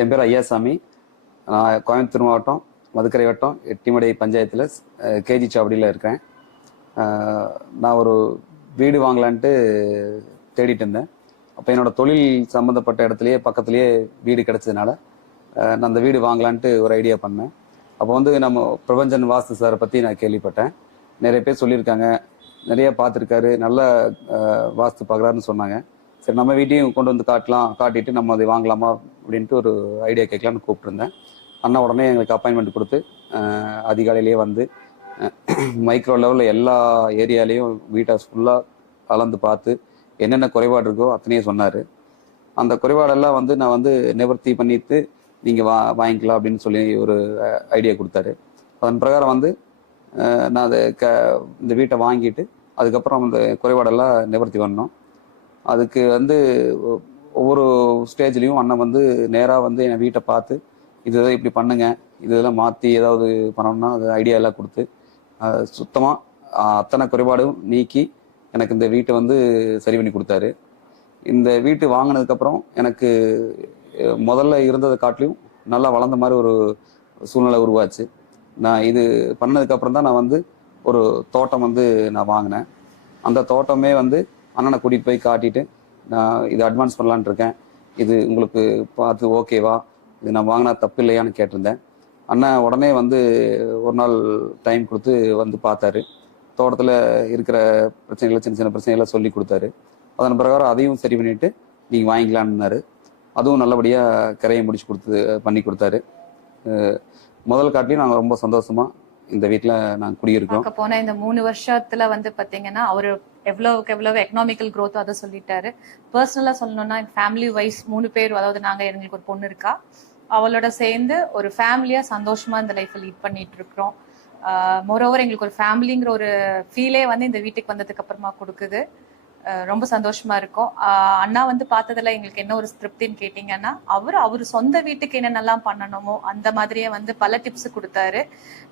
என் பேர் ஐயாசாமி. நான் கோயம்புத்தூர் மாவட்டம் மதுக்கரை வட்டம் எட்டிமடை பஞ்சாயத்தில் கேஜி சாவடியில் இருக்கிறேன். நான் ஒரு வீடு வாங்கலான்ட்டு தேடிட்டு இருந்தேன். அப்போ என்னோடய தொழில் சம்மந்தப்பட்ட இடத்துலையே பக்கத்துலேயே வீடு கிடச்சதுனால நான் அந்த வீடு வாங்கலான்ட்டு ஒரு ஐடியா பண்ணேன். அப்போ வந்து நம்ம பிரபஞ்சன் வாஸ்து சாரை பற்றி நான் கேள்விப்பட்டேன். நிறைய பேர் சொல்லியிருக்காங்க. நிறைய பார்த்துருக்காரு. நல்ல வாஸ்து பார்க்குறாருன்னு சொன்னாங்க. சரி நம்ம வீட்டையும் கொண்டு வந்து காட்டலாம் காட்டிட்டு நம்ம அதை வாங்கலாமா அப்படின்ட்டு ஒரு ஐடியா கேட்கலான்னு கூப்பிட்டுருந்தேன். அண்ணா உடனே எங்களுக்கு அப்பாயின்மெண்ட் கொடுத்து அதிகாலையிலேயே வந்து மைக்ரோ லெவலில் எல்லா ஏரியாலையும் வீட்டை ஃபுல்லாக கலந்து பார்த்து என்னென்ன குறைபாடு இருக்கோ அத்தனையும் சொன்னார். அந்த குறைபாடெல்லாம் வந்து நான் வந்து நிவர்த்தி பண்ணிட்டு நீங்கள் வா வாங்கிக்கலாம் அப்படின்னு சொல்லி ஒரு ஐடியா கொடுத்தாரு. அதன் பிரகாரம் வந்து நான் அதை க இந்த வீட்டை வாங்கிட்டு அதுக்கப்புறம் அந்த குறைபாடெல்லாம் நிவர்த்தி பண்ணோம். அதுக்கு வந்து ஒவ்வொரு ஸ்டேஜ்லேயும் அண்ணன் வந்து நேராக வந்து என் வீட்டை பார்த்து இது இதை இப்படி பண்ணுங்க. இது இதெல்லாம் மாற்றி ஏதாவது பண்ணணும்னா அது ஐடியா எல்லாம் கொடுத்து சுத்தமாக அத்தனை குறைபாடும் நீக்கி எனக்கு இந்த வீட்டை வந்து சரி பண்ணி கொடுத்தாரு. இந்த வீட்டு வாங்கினதுக்கப்புறம் எனக்கு முதல்ல இருந்ததை காட்டிலும் நல்லா வளர்ந்த மாதிரி ஒரு சூழ்நிலை உருவாச்சு. நான் இது பண்ணதுக்கப்புறம் தான் நான் வந்து ஒரு தோட்டம் வந்து நான் வாங்கினேன். அந்த தோட்டமே வந்து அண்ணனை கூட்டிகிட்டு போய் காட்டிட்டு நான் இது அட்வான்ஸ் பண்ணலான்னு இருக்கேன். இது உங்களுக்கு பார்த்து ஓகேவா இது நான் வாங்கினா தப்பு இல்லையான்னு கேட்டிருந்தேன். அண்ணன் உடனே வந்து ஒரு நாள் டைம் கொடுத்து வந்து பார்த்தாரு. தோட்டத்தில் இருக்கிற பிரச்சனைகளை சின்ன சின்ன பிரச்சனைகளை சொல்லி கொடுத்தாரு. அதன் பிரகாரம் அதையும் சரி பண்ணிட்டு நீங்கள் வாங்கிக்கலான்னாரு அதுவும் நல்லபடியாக கரையை முடிச்சு கொடுத்து பண்ணி கொடுத்தாரு. முதல் காட்டிலையும் நாங்கள் ரொம்ப சந்தோஷமாக இந்த வீட்டில் நாங்கள் குடியிருக்கோம். பார்க்க போன இந்த மூணு வருஷத்துல வந்து பாத்தீங்கன்னா அவரு எவ்வளவுக்கு எவ்வளவு எக்கனாமிக்கல் க்ரோத் அதை சொல்லிட்டாரு. பர்சனலா சொல்லணும்னா ஃபேமிலி வைஸ் மூணு பேர் அதாவது நாங்க எங்களுக்கு ஒரு பொண்ணு இருக்கா. அவளோட சேர்ந்து ஒரு ஃபேமிலியா சந்தோஷமா இந்த லைஃப் லீட் பண்ணிட்டு இருக்கிறோம். மோரோவர் எங்களுக்கு ஒரு ஃபேமிலிங்கிற ஒரு ஃபீலே வந்து இந்த வீட்டுக்கு வந்ததுக்கு அப்புறமா கொடுக்குது. ரொம்ப சந்தோஷமா இருக்கும். அண்ணா வந்து பார்த்ததுல எங்களுக்கு என்ன ஒரு திருப்தின்னு கேட்டீங்கன்னா அவர் அவர் சொந்த வீட்டுக்கு என்னென்னலாம் பண்ணணுமோ அந்த மாதிரியே வந்து பல டிப்ஸ் கொடுத்தாரு.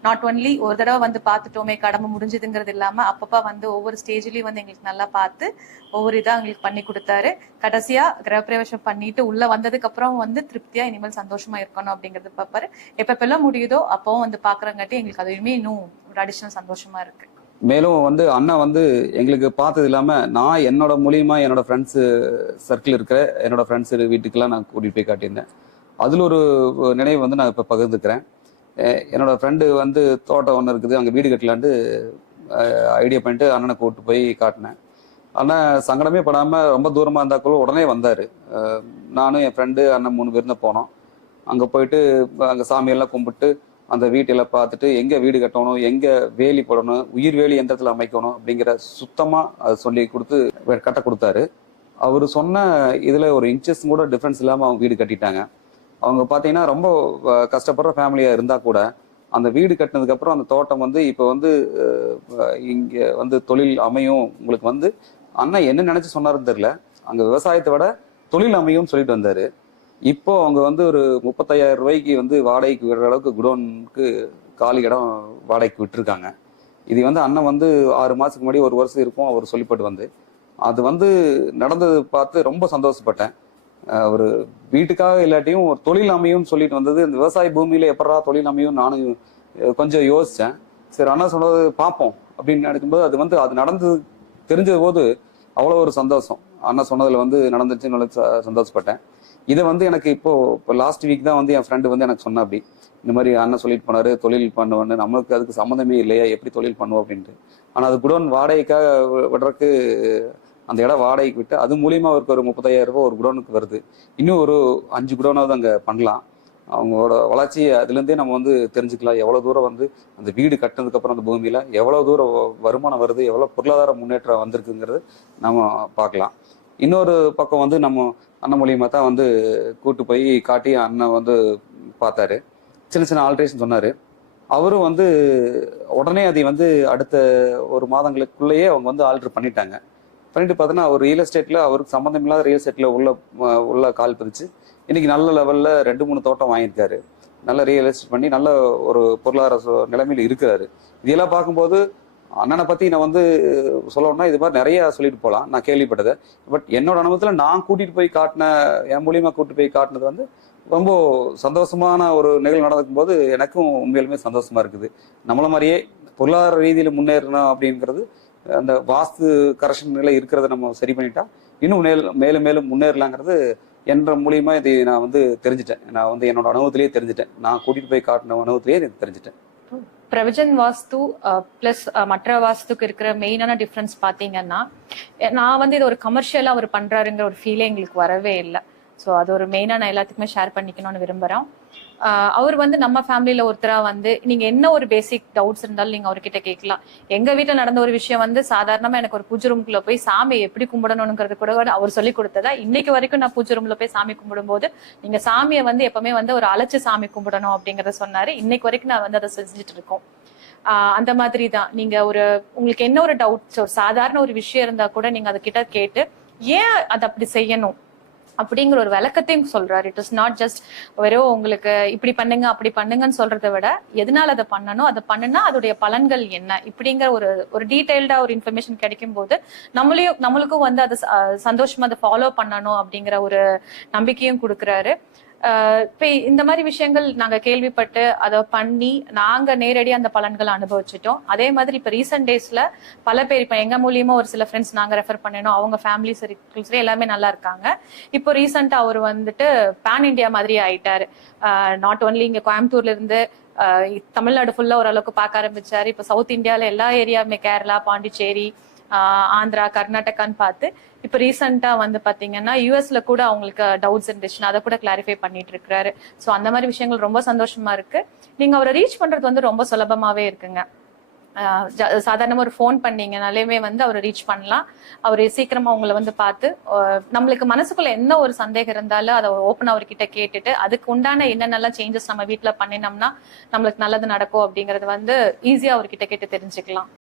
நாட் ஒன்லி ஒரு தடவை வந்து பார்த்துட்டோமே கடமை முடிஞ்சதுங்கிறது இல்லாம அப்பப்ப வந்து ஒவ்வொரு ஸ்டேஜ்லயும் வந்து எங்களுக்கு நல்லா பார்த்து ஒவ்வொரு இதா எங்களுக்கு பண்ணி கொடுத்தாரு. கடைசியா கிரகப்பிரவேசம் பண்ணிட்டு உள்ள வந்ததுக்கு அப்புறம் வந்து திருப்தியா இனிமேல் சந்தோஷமா இருக்கணும் அப்படிங்கறது பார்ப்பாரு. எப்பப்பெல்லாம் முடியுதோ அப்பவும் வந்து பாக்குறங்காட்டி எங்களுக்கு அதுவுமே இன்னும் ஒரு அடிஷனல் சந்தோஷமா இருக்கு. மேலும் வந்து அண்ணா வந்து எங்களுக்கு பார்த்தது இல்லாம நான் என்னோட மூலியமா என்னோட ஃப்ரெண்ட்ஸ் சர்க்கிள் இருக்கிற என்னோட ஃப்ரெண்ட்ஸ் வீட்டுக்கெல்லாம் நான் கூட்டிகிட்டு போய் காட்டியிருந்தேன். அதில் ஒரு நினைவு வந்து நான் இப்போ பகிர்ந்துக்கிறேன். என்னோட ஃப்ரெண்டு வந்து தோட்டம் ஒன்று இருக்குது அங்கே வீடு கட்டலான்ட்டு ஐடியா பண்ணிட்டு அண்ணனை கூப்பிட்டு போய் காட்டினேன். அண்ணன் சங்கடமே படாமல் ரொம்ப தூரமா இருந்தாக்குள்ள உடனே வந்தார். நானும் என் ஃப்ரெண்டு அண்ணன் மூணு பேர் தான் போனோம். அங்கே போயிட்டு அங்கே சாமியெல்லாம் கும்பிட்டு அந்த வீட்டெல்லாம் பார்த்துட்டு எங்க வீடு கட்டணும் எங்க வேலி போடணும் உயிர் வேலி எந்த இடத்துல அமைக்கணும் அப்படிங்கிற சுத்தமா சொல்லி கொடுத்து கட்ட கொடுத்தாரு. அவர் சொன்ன இதுல ஒரு இன்ச்சஸ் கூட டிஃபரன்ஸ் இல்லாம அவங்க வீடு கட்டிட்டாங்க. அவங்க பாத்தீங்கன்னா ரொம்ப கஷ்டப்படுற ஃபேமிலியா இருந்தா கூட அந்த வீடு கட்டினதுக்கு அப்புறம் அந்த தோட்டம் வந்து இப்போ வந்து இங்கே இங்க வந்து தொழில் அமையும் உங்களுக்கு வந்து அண்ணன் என்ன நினைச்சு சொன்னாருன்னு தெரியல. அங்க விவசாயத்தை விட தொழில் அமையும்னு சொல்லிட்டு வந்தாரு. இப்போ அவங்க வந்து ஒரு முப்பத்தையாயிரம் ரூபாய்க்கு வந்து வாடகைக்கு விடுற அளவுக்கு குடோனுக்கு காலி இடம் வாடகைக்கு விட்டுருக்காங்க. இது வந்து அண்ணன் வந்து ஆறு மாதத்துக்கு முன்னாடி ஒரு வருஷம் இருக்கும் அவர் சொல்லிப்பட்டு வந்து. அது வந்து நடந்தது பார்த்து ரொம்ப சந்தோஷப்பட்டேன். ஒரு வீட்டுக்காக இல்லாட்டியும் ஒரு தொழில் அமையும்னு சொல்லிட்டு வந்தது. இந்த விவசாய பூமியில எப்படா தொழில் அமையும் நானும் கொஞ்சம் யோசித்தேன் சரி அண்ணா சொன்னது பார்ப்போம் அப்படின்னு நினைக்கும்போது அது வந்து அது நடந்தது தெரிஞ்ச போது அவ்வளோ ஒரு சந்தோஷம். அண்ணா சொன்னதில் வந்து நடந்துச்சுன்னு ச- சந்தோஷப்பட்டேன். இதை வந்து எனக்கு இப்போ இப்போ லாஸ்ட் வீக் தான் வந்து என் ஃப்ரெண்டு வந்து எனக்கு சொன்ன அப்படி. இந்த மாதிரி அண்ணன் சொல்லிட்டு போனாரு தொழில் பண்ணுவேன்னு. நம்மளுக்கு அதுக்கு சம்மந்தமே இல்லையா? எப்படி தொழில் பண்ணுவோம் அப்படின்ட்டு. ஆனால் அது குடோன் வாடகைக்காக வி- விடுறதுக்கு அந்த இடம் வாடகைக்கு விட்டு அது மூலியமா அவருக்கு ஒரு முப்பத்தாயிரம் ரூபாய் ஒரு குடோனுக்கு வருது. இன்னும் ஒரு அஞ்சு குடோனாவது அங்கே பண்ணலாம். அவங்களோட வளர்ச்சியை அதுலேருந்தே நம்ம வந்து தெரிஞ்சுக்கலாம். எவ்வளோ தூரம் வந்து அந்த வீடு கட்டினதுக்கப்புறம் அந்த பூமியில் எவ்வளோ தூரம் வருமானம் வருது எவ்வளோ பொருளாதார முன்னேற்றம் வந்திருக்குங்கிறது நம்ம பார்க்கலாம். இன்னொரு பக்கம் வந்து நம்ம அண்ணன் மூலியமா தான் வந்து கூட்டு போய் காட்டி அண்ணன் வந்து பார்த்தாரு. சின்ன சின்ன ஆல்ட்ரேஷன் சொன்னாரு. அவரும் வந்து உடனே அதை வந்து அடுத்த ஒரு மாதங்களுக்குள்ளேயே அவங்க வந்து ஆல்ட்ரு பண்ணிட்டாங்க. பண்ணிட்டு பார்த்தோன்னா அவர் ரியல் எஸ்டேட்ல அவருக்கு சம்மந்தம் இல்லாத ரியல் எஸ்டேட்ல உள்ள உள்ள கால் பதிச்சு இன்னைக்கு நல்ல லெவல்ல ரெண்டு மூணு தோட்டம் வாங்கியிருக்காரு. நல்ல ரியல் எஸ்டேட் பண்ணி நல்ல ஒரு பொருளாதார சு- இருக்கிறாரு. இதெல்லாம் பார்க்கும்போது அண்ணனை பத்தி நான் வந்து சொல்லணும்னா இது மாதிரி நிறைய சொல்லிட்டு போகலாம் நான் கேள்விப்பட்டது. பட் என்னோட அனுபவத்துல நான் கூட்டிட்டு போய் காட்டின என் மூலியமா கூட்டிட்டு போய் காட்டினது வந்து ரொம்ப சந்தோஷமான ஒரு நிகழ்வு நடக்கும் போது எனக்கும் உண்மையிலுமே சந்தோஷமா இருக்குது. நம்மள மாதிரியே பொருளாதார ரீதியில் முன்னேறணும் அப்படிங்கிறது அந்த வாஸ்து கரெக்ஷன் நிலை இருக்கிறத நம்ம சரி பண்ணிட்டா இன்னும் மேல் மேலும் மேலும் முன்னேறலாங்கிறது என்ற மூலியமா இதை நான் வந்து தெரிஞ்சுட்டேன். நான் வந்து என்னோட அனுபவத்திலேயே தெரிஞ்சுட்டேன். நான் கூட்டிட்டு போய் காட்டின அனுபவத்திலேயே இது தெரிஞ்சுட்டேன். பிரவஜன் வாஸ்து பிளஸ் மற்ற வாஸ்துக்கு இருக்கிற மெயினான டிஃப்ரென்ஸ் பாத்தீங்கன்னா நான் வந்து இது ஒரு கமர்ஷியலா அவர் பண்றாருங்கிற ஒரு ஃபீலே எங்களுக்கு வரவே இல்லை. ஸோ அது ஒரு மெயினாக நான் எல்லாத்துக்குமே ஷேர் பண்ணிக்கணும்னு விரும்புகிறேன் அவர் வந்து நம்ம ஃபேமிலியில் ஒருத்தராக வந்து நீங்கள் என்ன ஒரு பேசிக் டவுட்ஸ் இருந்தாலும் நீங்கள் அவர்கிட்ட கேட்கலாம். எங்கள் வீட்டில் நடந்த ஒரு விஷயம் வந்து சாதாரணமாக எனக்கு ஒரு பூஜை ரூம்குள்ளே போய் சாமியை எப்படி கும்பிடணுங்கிறது கூட அவர் சொல்லி கொடுத்ததா இன்னைக்கு வரைக்கும் நான் பூஜை ரூமில் போய் சாமி கும்பிடும்போது நீங்கள் சாமியை வந்து எப்பவுமே வந்து ஒரு அழைச்சி சாமி கும்பிடணும் அப்படிங்கிறத சொன்னார். இன்னைக்கு வரைக்கும் நான் வந்து அதை செஞ்சுட்டு இருக்கோம். அந்த மாதிரி தான். நீங்க ஒரு உங்களுக்கு என்ன ஒரு டவுட்ஸ் ஒரு சாதாரண ஒரு விஷயம் இருந்தா கூட நீங்க அதை கிட்ட கேட்டு ஏன் அதை அப்படி செய்யணும்? அப்படிங்கிற ஒரு விளக்கத்தையும் சொல்றாரு. இட் இஸ் நாட் ஜஸ்ட் வெறும் உங்களுக்கு இப்படி பண்ணுங்க அப்படி பண்ணுங்கன்னு சொல்றதை விட எதனால அதை பண்ணணும் அதை பண்ணுனா அதோடைய பலன்கள் என்ன? இப்படிங்கிற ஒரு ஒரு டீடைல்டா ஒரு இன்ஃபர்மேஷன் கிடைக்கும் போது நம்மளையும் நம்மளுக்கும் வந்து அதை ச- சந்தோஷமா அதை ஃபாலோ பண்ணணும் அப்படிங்கிற ஒரு நம்பிக்கையும் கொடுக்குறாரு. இப்போ இந்த மாதிரி விஷயங்கள் நாங்கள் கேள்விப்பட்டு அதை பண்ணி நாங்கள் நேரடியாக அந்த பலன்களை அனுபவிச்சிட்டோம். அதே மாதிரி இப்போ ரீசெண்ட் டேஸில் பல பேர் இப்போ எங்கள் மூலியமாக ஒரு சில ஃப்ரெண்ட்ஸ் நாங்கள் ரெஃபர் பண்ணினோம் அவங்க ஃபேமிலி சர்க்கிள்ஸ் எல்லாமே நல்லா இருக்காங்க. இப்போ ரீசெண்டாக அவர் வந்துட்டு பேன் இண்டியா மாதிரி ஆயிட்டார். நாட் ஒன்லி இங்கே கோயம்புத்தூர்லேருந்து தமிழ்நாடு ஃபுல்லாக ஓரளவுக்கு பார்க்க ஆரம்பிச்சார். இப்போ சவுத் இந்தியாவில் எல்லா ஏரியாவுமே கேரளா பாண்டிச்சேரி ஆந்திரா கர்நாடகான்னு பார்த்து இப்போ ரீசெண்டா வந்து பாத்தீங்கன்னா யூஎஸ்ல கூட அவங்களுக்கு டவுட்ஸ் இருந்துச்சுன்னா அதை கூட கிளாரிஃபை பண்ணிட்டு இருக்கிறாரு. ஸோ அந்த மாதிரி விஷயங்கள் ரொம்ப சந்தோஷமா இருக்கு. நீங்க அவரை ரீச் பண்றது வந்து ரொம்ப சுலபமாவே இருக்குங்க. சாதாரணமாக சாதாரணமா ஒரு ஃபோன் பண்ணீங்கனாலேயுமே வந்து அவரை ரீச் பண்ணலாம். அவர் சீக்கிரமா உங்களை வந்து பார்த்து நம்மளுக்கு மனசுக்குள்ள என்ன ஒரு சந்தேகம் இருந்தாலும் அதை ஓப்பன் அவர்கிட்ட கேட்டுட்டு அதுக்கு உண்டான என்னென்னலாம் சேஞ்சஸ் நம்ம வீட்டில் பண்ணினோம்னா நம்மளுக்கு நல்லது நடக்கும் அப்படிங்கறது வந்து ஈஸியா அவர்கிட்ட கேட்டு தெரிஞ்சுக்கலாம்.